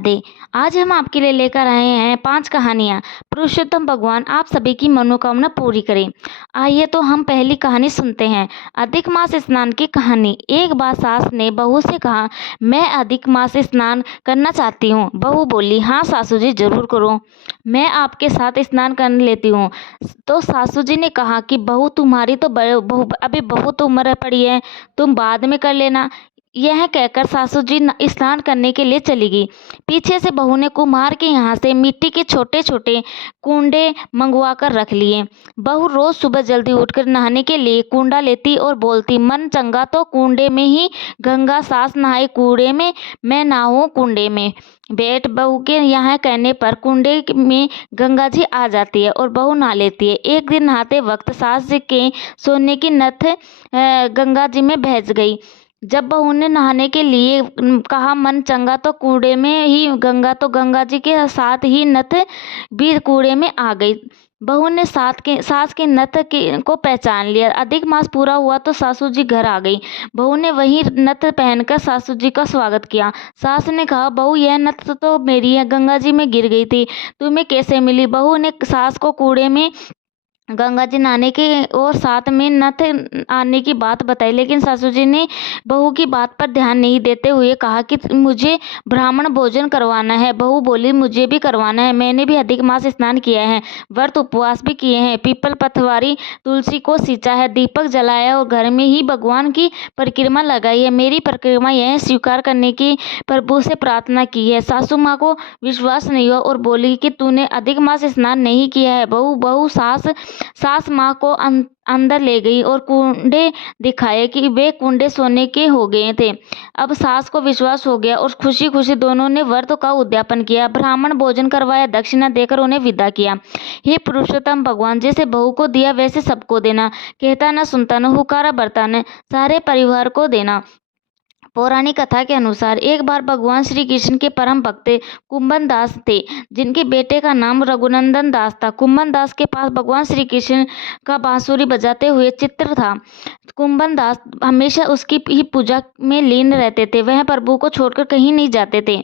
राधे। आज हम आपके लिए लेकर आए हैं 5 कहानियाँ। पुरुषोत्तम भगवान आप सभी की मनोकामना पूरी करें। आइए तो हम पहली कहानी सुनते हैं। अधिक मास स्नान की कहानी। एक बार सास ने बहू से कहा, मैं अधिक मास स्नान करना चाहती हूँ। बहू बोली, हाँ सासू जी जरूर करो, मैं आपके साथ स्नान कर लेती हूँ। तो सासू जी ने कहा कि बहू तुम्हारी तो अभी बहुत उम्र पड़ी है, तुम बाद में कर लेना। यह कहकर सासू जी स्नान करने के लिए चली गई। पीछे से बहू ने कुम्हार के यहाँ से मिट्टी के छोटे छोटे कुंडे मंगवा कर रख लिए। बहू रोज सुबह जल्दी उठकर नहाने के लिए कुंडा लेती और बोलती, मन चंगा तो कुंडे में ही गंगा, सास नहाए कूड़े में, मैं नहाऊं कुंडे में। बेट बहू के यहाँ कहने पर कुंडे में गंगा जी आ जाती है और बहू नहा लेती है। एक दिन नहाते वक्त सास के सोने की नथ गंगा जी में बह गई। जब बहू ने नहाने के लिए कहा, मन चंगा तो कूड़े में ही गंगा, तो गंगा जी के साथ ही नथ भी कूड़े में आ गई। बहू ने सास के नथ को पहचान लिया। अधिक मास पूरा हुआ तो सासू जी घर आ गई। बहू ने वही नथ पहनकर सासू जी का स्वागत किया। सास ने कहा, बहू यह नथ तो मेरी है, गंगा जी में गिर गई थी, तुम्हें कैसे मिली? बहू ने सास को कूड़े में गंगा जी नहाने के और साथ में नथ आने की बात बताई, लेकिन सासू जी ने बहू की बात पर ध्यान नहीं देते हुए कहा कि मुझे ब्राह्मण भोजन करवाना है। बहू बोली, मुझे भी करवाना है, मैंने भी अधिक मास स्नान किया है, व्रत उपवास भी किए हैं, पीपल पथवारी तुलसी को सींचा है, दीपक जलाया और घर में ही भगवान की परिक्रमा लगाई है। मेरी परिक्रमा यह स्वीकार करने की प्रभु से प्रार्थना की है। सासू माँ को विश्वास नहीं हुआ और बोली कि तूने अधिक मास स्नान नहीं किया है। बहू सास माँ को अंदर ले गई और कुंडे दिखाए कि वे कुंडे सोने के हो गए थे। अब सास को विश्वास हो गया और खुशी खुशी दोनों ने व्रत का उद्यापन किया, ब्राह्मण भोजन करवाया, दक्षिणा देकर उन्हें विदा किया। हे पुरुषोत्तम भगवान, जैसे बहू को दिया वैसे सबको देना, कहता न सुनता न हुकारा बरता न, सारे परिवार को देना। पौराणिक कथा के अनुसार एक बार भगवान श्री कृष्ण के परम भक्त कुंभन दास थे, जिनके बेटे का नाम रघुनंदन दास था। कुंभन दास के पास भगवान श्री कृष्ण का बांसुरी बजाते हुए चित्र था। कुंभन दास हमेशा उसकी ही पूजा में लीन रहते थे, वह प्रभु को छोड़कर कहीं नहीं जाते थे।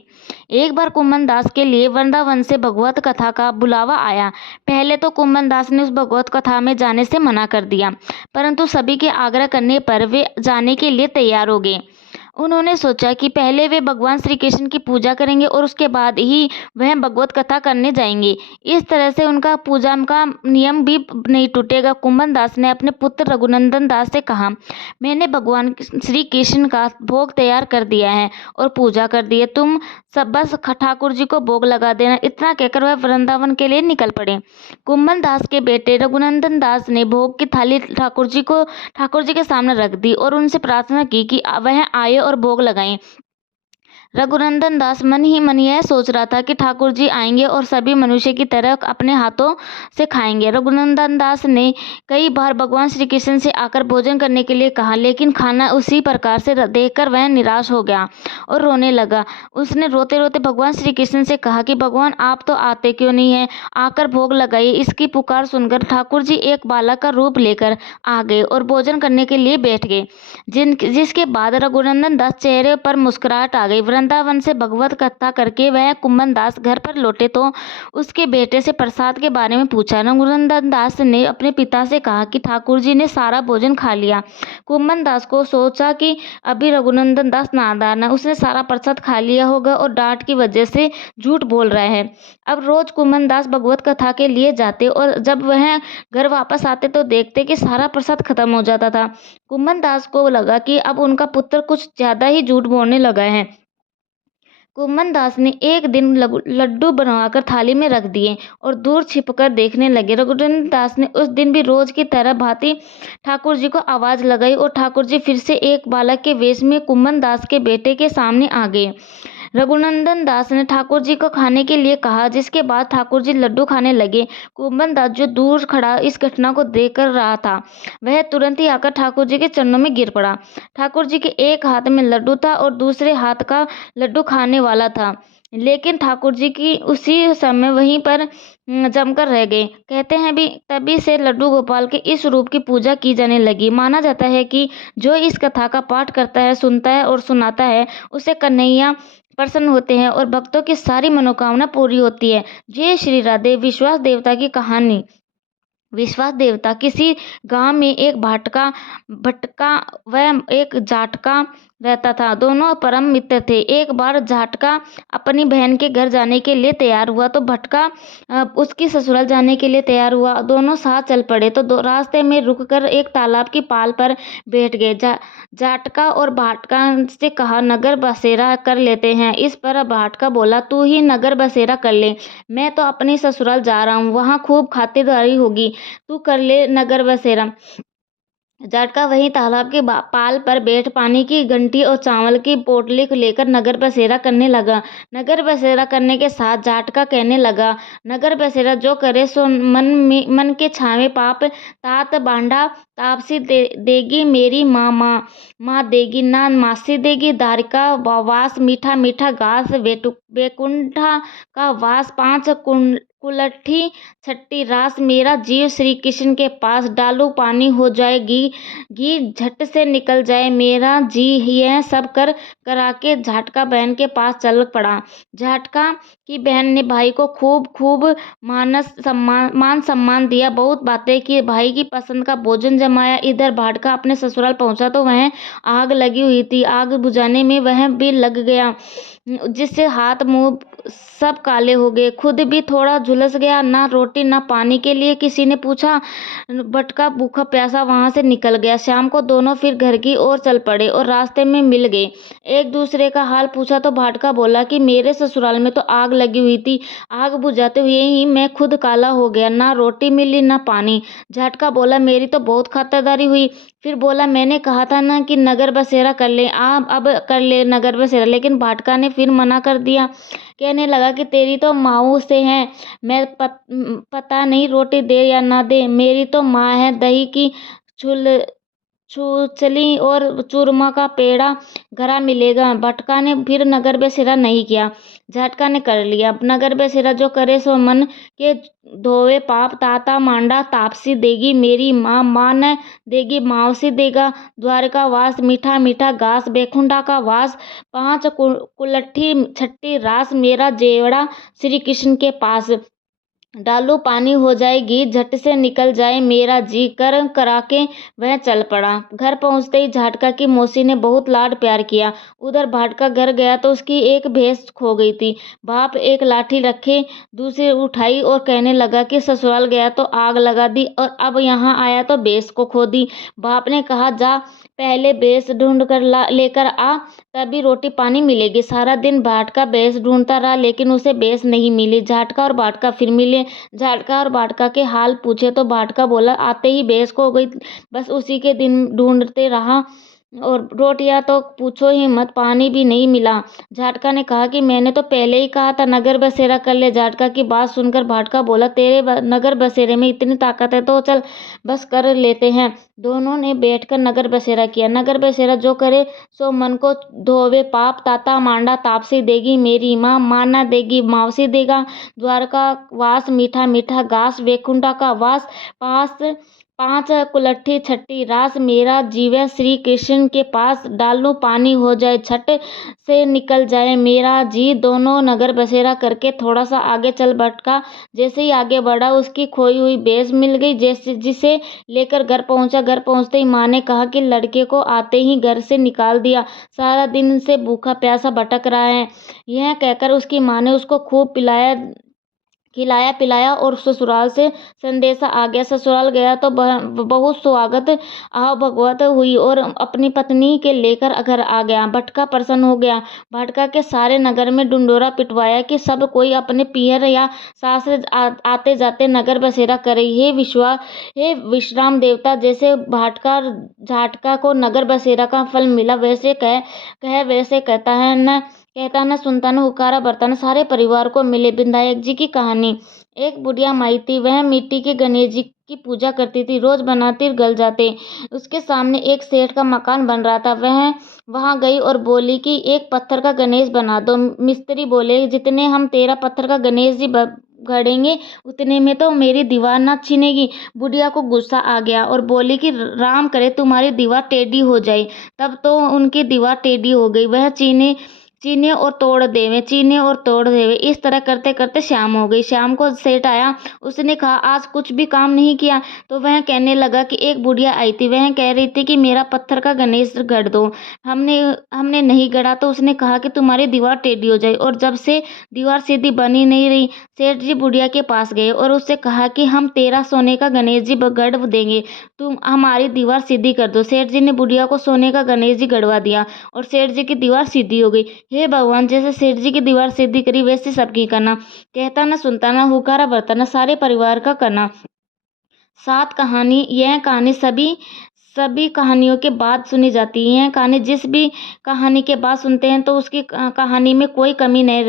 एक बार कुंभन दास के लिए वृंदावन से भगवत कथा का बुलावा आया। पहले तो कुंभन दास ने उस भगवत कथा में जाने से मना कर दिया, परंतु सभी के आग्रह करने पर वे जाने के लिए तैयार हो गए। उन्होंने सोचा कि पहले वे भगवान श्री कृष्ण की पूजा करेंगे और उसके बाद ही वह भगवत कथा करने जाएंगे। इस तरह से उनका पूजा का नियम भी नहीं टूटेगा। कुंभन दास ने अपने पुत्र रघुनंदन दास से कहा, मैंने भगवान श्री कृष्ण का भोग तैयार कर दिया है और पूजा कर दी है, तुम सब बस ठाकुर जी को भोग लगा देना। इतना कहकर वह वृंदावन के लिए निकल पड़े। कुंभन दास के बेटे रघुनंदन दास ने भोग की थाली ठाकुर जी के सामने रख दी और उनसे प्रार्थना की कि वह आए और भोग लगाएं। रघुनंदन दास मन ही मन यह सोच रहा था कि ठाकुर जी आएंगे और सभी मनुष्य की तरह अपने हाथों से खाएंगे। रघुनंदन दास ने कई बार भगवान श्री कृष्ण से आकर भोजन करने के लिए कहा, लेकिन खाना उसी प्रकार से देखकर वह निराश हो गया और रोने लगा। उसने रोते रोते भगवान श्री कृष्ण से कहा कि भगवान आप तो आते क्यों नहीं हैं, आकर भोग लगाइए। इसकी पुकार सुनकर ठाकुर जी एक बालक का रूप लेकर आ गए और भोजन करने के लिए बैठ गए, जिसके बाद रघुनंदन दास चेहरे पर मुस्कुराहट आ गई। वृंदावन से भगवत कथा करके वह कुंभन दास घर पर लौटे तो उसके बेटे से प्रसाद के बारे में पूछा। रघुनंदन दास ने अपने पिता से कहा कि ठाकुर जी ने सारा भोजन खा लिया। कुंभन दास को सोचा कि अभी रघुनंदन दास नादान है, उसने सारा प्रसाद खा लिया होगा और डांट की वजह से झूठ बोल रहा है। अब रोज कुंभन दास भगवत कथा के लिए जाते और जब वह घर वापस आते तो देखते कि सारा प्रसाद खत्म हो जाता था। कुंभन दास को लगा कि अब उनका पुत्र कुछ ज्यादा ही झूठ बोलने लगा है। कुंभन दास ने एक दिन लड्डू बनवाकर थाली में रख दिए और दूर छिपकर देखने लगे। रघुनंदन दास ने उस दिन भी रोज की तरह भांति ठाकुर जी को आवाज लगाई और ठाकुर जी फिर से एक बालक के वेश में कुंभन दास के बेटे के सामने आ गए। रघुनंदन दास ने ठाकुर जी को खाने के लिए कहा, जिसके बाद ठाकुर जी लड्डू खाने लगे। कुंभन दास जो दूर खड़ा इस घटना को देख कर रहा था, वह तुरंत ही आकर ठाकुर जी के चरणों में गिर पड़ा। ठाकुर जी के एक हाथ में लड्डू था और दूसरे हाथ का लड्डू खाने वाला था, लेकिन ठाकुर जी की उसी समय वहीं पर जमकर रह गए। कहते हैं भी तभी से लड्डू गोपाल के इस रूप की पूजा की जाने लगी। माना जाता है कि जो इस कथा का पाठ करता है, सुनता है और सुनाता है, उसे कन्हैया प्रसन्न होते हैं और भक्तों की सारी मनोकामना पूरी होती है। जय श्री राधे। विश्वास देवता की कहानी। विश्वास देवता। किसी गांव में एक भटका व एक जाटका रहता था। दोनों परम मित्र थे। एक बार जाटका अपनी बहन के घर जाने के लिए तैयार हुआ तो भटका उसकी ससुराल जाने के लिए तैयार हुआ। दोनों साथ चल पड़े तो रास्ते में रुककर एक तालाब की पाल पर बैठ गए। जाटका और भाटका से कहा, नगर बसेरा कर लेते हैं। इस पर भाटका बोला, तू ही नगर बसेरा कर ले, मैं तो अपनी ससुराल जा रहा हूँ, वहाँ खूब खातिरदारी होगी, तू कर ले नगर बसेरा। जाटका वहीं तालाब के पाल पर बैठ पानी की घंटी और चावल की पोटली लेकर नगर बसेरा करने लगा। नगर बसेरा करने के साथ जाटका कहने लगा, नगर बसेरा जो करे सो मन के छावे पाप तात बांडा तापसी देगी मेरी माँ देगी ना मासी देगी। द्वारिका वास मीठा मीठा घास वैकुंठा का वास पांच कुलठी छठी रास मेरा जीव श्री कृष्ण के पास। डालू पानी हो जाएगी घी झट से निकल जाए मेरा जी। यह सब करा के जाटका बहन के पास चल पड़ा। जाटका की बहन ने भाई को खूब मान सम्मान दिया, बहुत बातें की, भाई की पसंद का भोजन जमाया। इधर भाटका अपने ससुराल पहुंचा तो वह आग लगी हुई थी। आग बुझाने में वह भी लग गया, जिससे हाथ मुंह सब काले हो गए, खुद भी थोड़ा झुलस गया। ना रोटी ना पानी के लिए किसी ने पूछा। भटका भूखा प्यासा वहां से निकल गया। शाम को दोनों फिर घर की ओर चल पड़े और रास्ते में मिल गए। एक दूसरे का हाल पूछा तो भाटका बोला कि मेरे ससुराल में तो आग लगी हुई थी, आग बुझाते हुए ही मैं खुद काला हो गया, ना रोटी मिली ना पानी। झटका बोला, मेरी तो बहुत खातिरदारी हुई। फिर बोला, मैंने कहा था ना कि नगर बसेरा कर ले, आप अब कर ले नगर बसेरा। लेकिन भाटका ने फिर मना कर दिया, कहने लगा कि तेरी तो माऊ से है, मैं पता नहीं रोटी दे या ना दे, मेरी तो माँ है। दही की छूछली और चूरमा का पेड़ा घरा मिलेगा। भटका ने फिर नगर बसेरा नहीं किया, झटका ने कर लिया। नगर बसेरा जो करे सो मन के धोवे पाप ताता मांडा तापसी देगी मेरी माँ न देगी मावसी देगा। द्वारका वास मीठा मीठा घास बैकुंठा का वास पांच कुलठी छठी रास मेरा जेवड़ा श्री कृष्ण के पास। डालू पानी हो जाएगी झट से निकल जाए मेरा जी। करा के वह चल पड़ा। घर पहुंचते ही झाटका की मौसी ने बहुत लाड प्यार किया। उधर भाटका घर गया तो उसकी एक भैंस खो गई थी। बाप एक लाठी रखे दूसरी उठाई और कहने लगा कि ससुराल गया तो आग लगा दी और अब यहाँ आया तो भैंस को खो दी। बाप ने कहा, जा पहले भैंस ढूंढ कर लेकर आ, तभी रोटी पानी मिलेगी। सारा दिन भाटका भैंस ढूंढता रहा लेकिन उसे भैंस नहीं मिली। झाटका और भाटका फिर मिले। झाटका और भाटका के हाल पूछे तो भाटका बोला, आते ही भैंस खो गई, बस उसी के दिन ढूंढते रहा और रोटियां तो पूछो ही मत, पानी भी नहीं मिला। झाटका ने कहा कि मैंने तो पहले ही कहा था नगर बसेरा कर ले। झाटका की बात सुनकर भाटका बोला, तेरे नगर बसेरे में इतनी ताकत है तो चल बस कर लेते हैं। दोनों ने बैठकर नगर बसेरा किया। नगर बसेरा जो करे सो मन को धोवे पाप ताता मांडा तापसी देगी मेरी माँ ना देगी मावसी देगा। द्वारका वास मीठा मीठा घास वैकुंठा का वास पांच कुलठी छठी रास मेरा जीवे श्री कृष्ण के पास। डालू पानी हो जाए छठ से निकल जाए मेरा जी। दोनों नगर बसेरा करके थोड़ा सा आगे चल भटका। जैसे ही आगे बढ़ा उसकी खोई हुई भैंस मिल गई, जिसे लेकर घर पहुंचा। घर पहुंचते ही माँ ने कहा कि लड़के को आते ही घर से निकाल दिया, सारा दिन से भूखा प्यासा भटक रहा है। यह कहकर उसकी माँ ने उसको खूब खिलाया पिलाया और ससुराल से संदेशा आ गया। ससुराल गया तो बहुत स्वागत भगवत हुई और अपनी पत्नी के लेकर घर आ गया। भटका प्रसन्न हो गया। भटका के सारे नगर में ढिंढोरा पिटवाया कि सब कोई अपने पियर या सासरे आते जाते नगर बसेरा करे। हे विश्राम देवता, जैसे भाटका झाटका को नगर बसेरा का फल मिला वैसे वैसे कहता न सुनता न हुकारा भरता न सारे परिवार को मिले। विनायक जी की कहानी। एक बुढ़िया माई थी, वह मिट्टी के गणेश जी की पूजा करती थी। रोज बनाती गल जाते। उसके सामने एक सेठ का मकान बन रहा था। वह वहां गई और बोली कि एक पत्थर का गणेश बना दो। मिस्त्री बोले, जितने हम तेरा पत्थर का गणेश जी गढ़ेंगे उतने में तो मेरी दीवार ना छिनेगी। बुढ़िया को गुस्सा आ गया और बोली कि राम करे तुम्हारी दीवार टेढ़ी हो जाए। तब तो उनकी दीवार टेढ़ी हो गई। वह चीने और तोड़ देवे, चीने और तोड़ देवे। इस तरह करते करते शाम हो गई। शाम को सेठ आया, उसने कहा आज कुछ भी काम नहीं किया। तो वह कहने लगा कि एक बुढ़िया आई थी, वह कह रही थी कि मेरा पत्थर का गणेश गढ़ दो। हमने हमने नहीं गढ़ा तो उसने कहा कि तुम्हारी दीवार टेढ़ी हो जाए। और जब से दीवार सीधी बनी नहीं रही, सेठ जी बुढ़िया के पास गए और उससे कहा कि हम तेरा सोने का गणेश जी गढ़ देंगे, तुम हमारी दीवार सीधी कर दो। सेठ जी ने बुढ़िया को सोने का गणेश जी गढ़वा दिया और सेठ जी की दीवार सीधी हो गई। हे भगवान, जैसे सेठ जी की दीवार सीधी करी वैसे सबकी करना, कहता न सुनता न हुकारा बरतना, सारे परिवार का करना। 7 कहानी। यह कहानी सभी कहानियों के बाद सुनी जाती है। यह कहानी जिस भी कहानी के बाद सुनते हैं तो उसकी कहानी में कोई कमी नहीं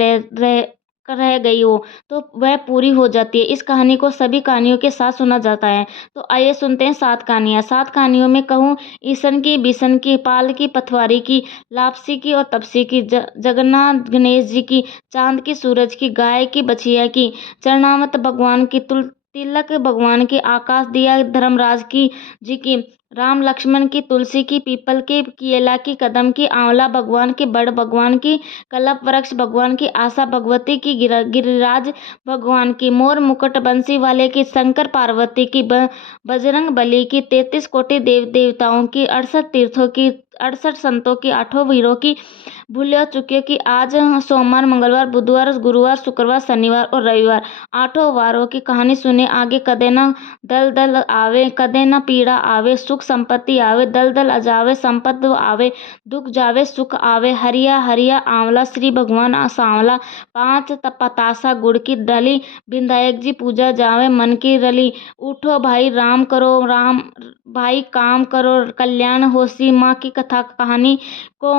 रह गई हो तो वह पूरी हो जाती है। इस कहानी को सभी कहानियों के साथ सुना जाता है। तो आइए सुनते हैं 7 कहानियाँ। 7 कहानियों में कहूँ ईसन की, बिसन की, पाल की, पथवारी की, लापसी की और तपसी की, जगन्नाथ गणेश जी की, चांद की, सूरज की, गाय की, बछिया की, चरणामत भगवान की, तिलक भगवान की, आकाश दिया धर्मराज की जी की, राम लक्ष्मण की, तुलसी की, पीपल की, केला की, कदम की, आंवला भगवान की, बड़ भगवान की, कल्प वृक्ष भगवान की, आशा भगवती की, गिरिराज भगवान की, मोर मुकुट बंसी वाले की, शंकर पार्वती की, बजरंग बली की, 33 कोटि देव देवताओं की, 68 तीर्थों की, 68 संतों की, 8 वीरों की, भूल चुके कि आज सोमवार, मंगलवार, बुधवार, गुरुवार, शुक्रवार, शनिवार और रविवार 8 वारों की कहानी सुने आगे। कदे न दल दल आवे, कदे न पीड़ा आवे, सुख संपत्ति आवे, दल दल अजावे, संपद आवे, दुख जावे, सुख आवे, हरिया हरिया आंवला, श्री भगवान सांवला, 5 पतासा गुड़ की डली, विनायक जी पूजा जावे, मन की रली, उठो भाई राम करो, राम भाई काम करो, कल्याण होसी, माँ की कथा कहानी को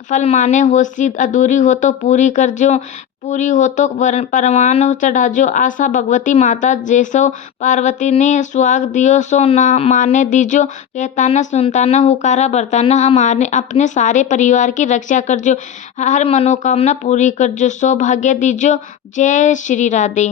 फल माने, होसी अधूरी हो तो पूरी कर जो, पूरी हो तो परवान चढ़ा जो, आशा भगवती माता जैसो, पार्वती ने सुहाग दियो सो ना माने दीजो, कहता न सुनता न हुकारा बरता न, हमारे अपने सारे परिवार की रक्षा कर जो, हर मनोकामना पूरी कर जो, सौभाग्य दीजो। जय श्री राधे।